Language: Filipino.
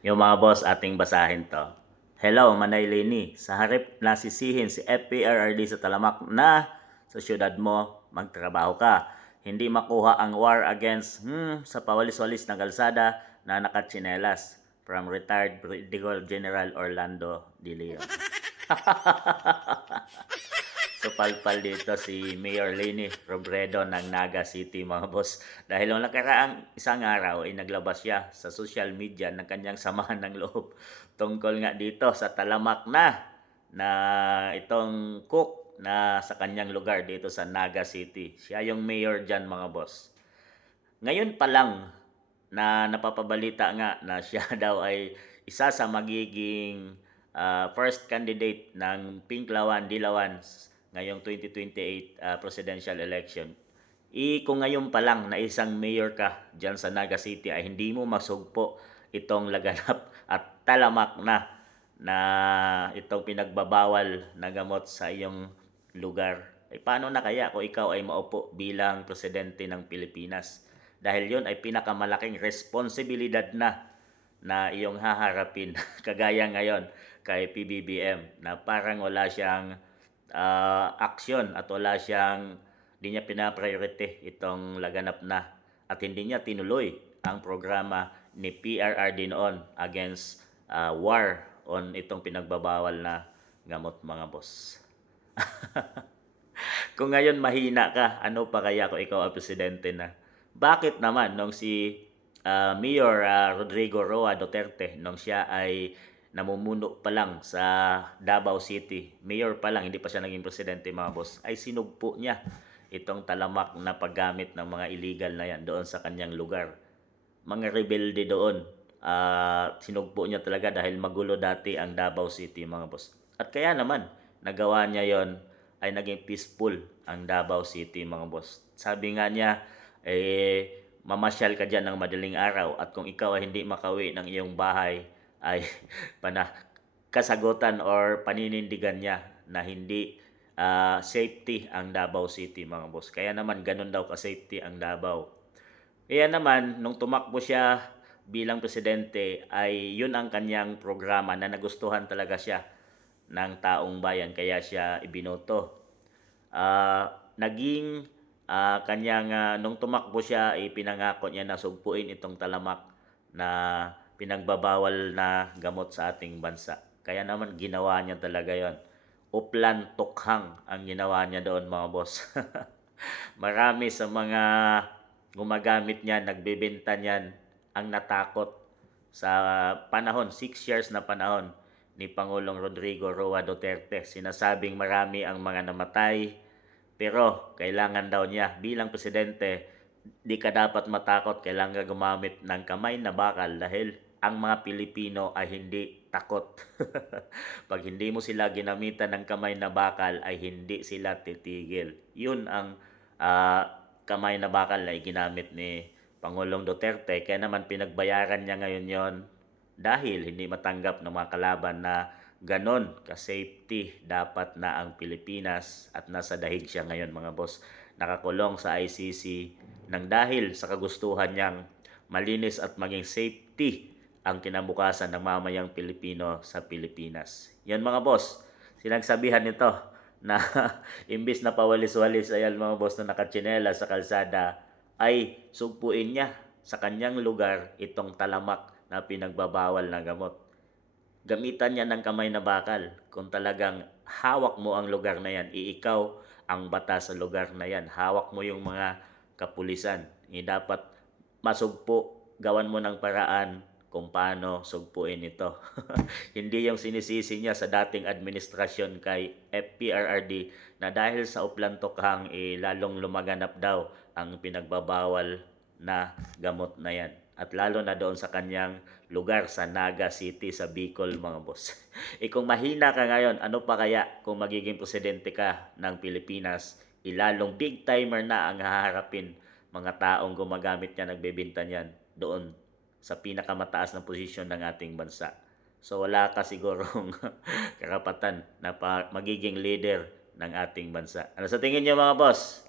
Yung mga boss, ating basahin to. Hello, Manay Leni. Sa harip na sisihin si FPRRD sa talamak na sa syudad mo, magtrabaho ka. Hindi makuha ang war against sa pawalis-walis na kalsada na nakatsinelas. From retired Brigadier General Orlando De Leon. So palpal dito si Mayor Leni Robredo ng Naga City mga boss. Dahil noong nakaraang isang araw ay naglabas siya sa social media ng kanyang samahan ng loob tungkol nga dito sa talamak na itong cook na sa kanyang lugar dito sa Naga City. Siya yung mayor dyan mga boss. Ngayon pa lang na napapabalita nga na siya daw ay isa sa magiging first candidate ng Pinklawan Dilawan ngayong 2028 presidential election. Kung ngayon pa lang na isang mayor ka dyan sa Naga City ay hindi mo masugpo itong laganap at talamak na itong pinagbabawal na gamot sa iyong lugar. Ay paano na kaya kung ikaw ay maupo bilang presidente ng Pilipinas? Dahil yon ay pinakamalaking responsibilidad na iyong haharapin kagaya ngayon kay PBBM na parang wala siyang aksyon at wala siyang hindi niya pinapriority itong laganap na at hindi niya tinuloy ang programa ni PRRD noon against war on itong pinagbabawal na gamot mga boss. Kung ngayon mahina ka, ano pa kaya kung ikaw ang presidente na? Bakit naman nung si Mayor Rodrigo Roa Duterte nung siya ay namumuno pa lang sa Davao City, mayor pa lang, hindi pa siya naging presidente mga boss, ay sinugpo niya itong talamak na paggamit ng mga illegal na yan doon sa kanyang lugar. Mga rebelde doon, sinugpo niya talaga dahil magulo dati ang Davao City mga boss. At kaya naman, nagawa niya yon ay naging peaceful ang Davao City mga boss. Sabi nga niya, mamasyal ka dyan ng madaling araw at kung ikaw ay hindi makauwi ng iyong bahay ay pana kasagutan or paninindigan niya na hindi safety ang Davao City mga boss. Kaya naman ganun daw ka-safety ang Davao. Kaya naman nung tumakbo siya bilang presidente ay yun ang kanyang programa na nagustuhan talaga siya ng taong bayan kaya siya ibinoto. Naging kanyang nung tumakbo siya ay pinangako niya na sugpuin itong talamak na pinagbabawal na gamot sa ating bansa. Kaya naman ginawa niya talaga yon. Uplan tukhang ang ginawa niya doon mga boss. Marami sa mga gumagamit niyan, nagbebenta niyan ang natakot sa panahon, 6 years na panahon ni Pangulong Rodrigo Roa Duterte. Sinasabing marami ang mga namatay, pero kailangan daw niya bilang presidente, di ka dapat matakot, kailangan gumamit ng kamay na bakal dahil ang mga Pilipino ay hindi takot. Pag hindi mo sila ginamitan ng kamay na bakal ay hindi sila titigil. Yun ang kamay na bakal na ginamit ni Pangulong Duterte. Kaya naman pinagbayaran niya ngayon yon dahil hindi matanggap ng mga kalaban na ganon ka-safety dapat na ang Pilipinas at nasa dahig siya ngayon mga boss. Nakakulong sa ICC nang dahil sa kagustuhan niyang malinis at maging safety ang kinabukasan ng mamayang Pilipino sa Pilipinas. Yan mga boss, sinagsabihan nito na imbis na pawalis-walis ayan mga boss na nakatsinela sa kalsada ay sugpuin niya sa kanyang lugar itong talamak na pinagbabawal na gamot. Gamitan niya ng kamay na bakal. Kung talagang hawak mo ang lugar na yan, ikaw ang bata sa lugar na yan. Hawak mo yung mga kapulisan. Dapat masugpo, gawan mo ng paraan kung paano sugpuin ito. Hindi yung sinisisi niya sa dating administrasyon kay FPRRD na dahil sa uplantokhang lalong lumaganap daw ang pinagbabawal na gamot na yan. At lalo na doon sa kanyang lugar sa Naga City sa Bicol mga boss. Kung mahina ka ngayon, ano pa kaya kung magiging presidente ka ng Pilipinas, ilalong big timer na ang haharapin mga taong gumagamit niya, nagbebenta niyan doon sa pinakamataas na posisyon ng ating bansa. So wala ka sigurong karapatan na magiging leader ng ating bansa. Ano sa tingin niyo mga boss?